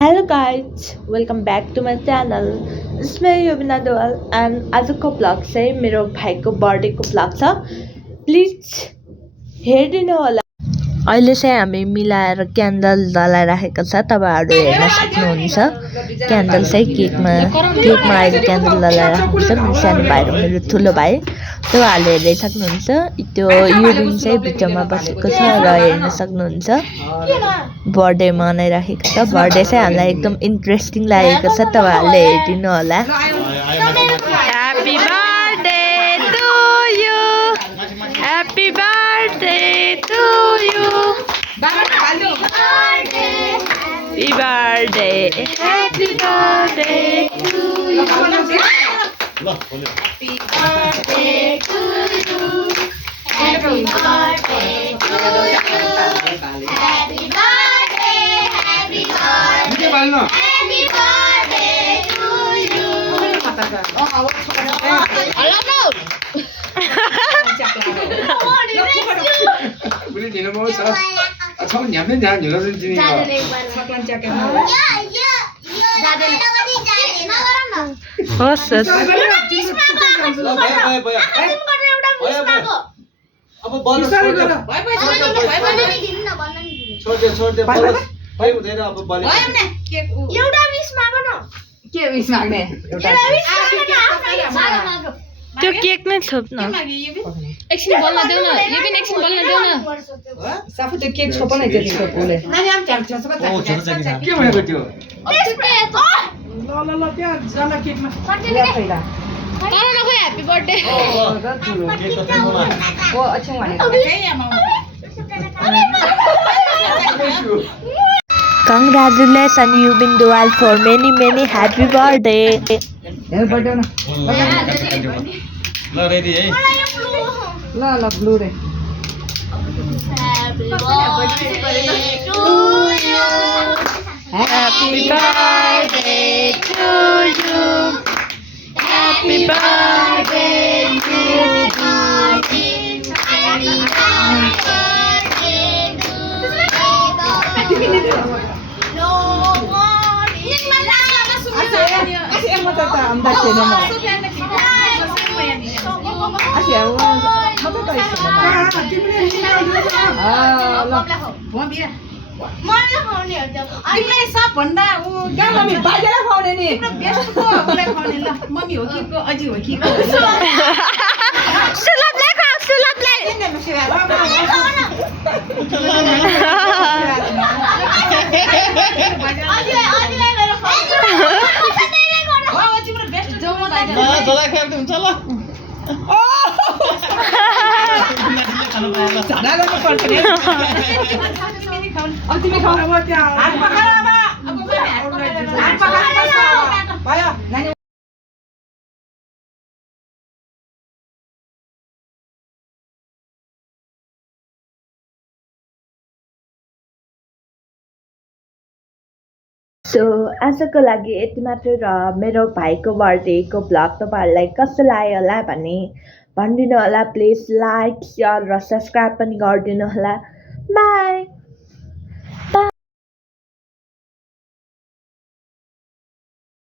Hello guys, welcome back to my channel. इसमें योबिना Doval and आजको blog चाहिँ मेरो भाइको बर्थडेको ब्लग छ. प्लिज हेरिदिनु होला. अहिले चाहिँ हामी मिलाएर क्यान्डल जलाइराखेको छ. तपाईहरु हेर्न सक्नुहुन्छ. क्यान्डल चाहिँ केकमा अहिले क्यान्डल जलाइराखेको छ. मेरो सानो भाइ र मेरो ठुलो भाइ तपाईहरुले हेर्दै सक्नुहुन्छ. त्यो युबिन चाहिँ भित्रमा बसेको छ र हेर्न सक्नुहुन्छ. बर्थडे मनाइराखेको छ. बर्थडे चाहिँ हामीलाई एकदम इन्ट्रेस्टिङ लागेको छ. तपाईहरुले हेरिदिनु होला. Happy birthday to you. Happy birthday to you. Happy birthday. Happy birthday to you. Happy birthday to you. Happy birthday to you. Happy birthday. Happy birthday. Happy birthday to you. 처음 냠는 자 여러분 중에 होस् अब बल छोड्दे भाइ हुँदैन अब बल एउटा विश माग न के wish माग्ने त्यो केक नै छोप्न. एकछिन बोल्न देऊ न. यो पनि एकछिन बोल्न देऊ न. साफु त्यो केक छोप न त्यो छोपले के भनेको त्यो ल ल ल त्यहाँ जला केकमा तर नखै ह्यापी बर्थडे. ओ अच्छा भनेको Congratulations Yubin Dual for many happy birthday. हेर बर्थडे न ल रेडी है ल ल ब्लू रे Happy birthday to you. Happy birthday to you. Happy birthday to No one is Así hemos tratado de andar teniendo. Así hemos tratado de तिमीलाई सबभन्दा ऊ क्या मम्मी बाजेर खुवाउने नि बेस्टको मलाई खुवाउने ल मम्मी हो कि को अजी हो कि को सुलभलाई खाऊ सुलभलाई. तिम्रो बेस्ट जो जला खाएर हुन्छ ल झाडा गर्नु पर्छ नि अब तिमी खाऊ अब त्यहाँ हात पकाएर हात पकाएर भयो नानी सो आजको लागि यति मात्र. र मेरो भाइको बर्थडेको ब्लग तपाईहरुलाई कस्तो लाग्यो होला भन्ने भनिदिनु होला. प्लिज लाइक शेयर र सब्स्क्राइब पनि गरिदिनु होला. बाई.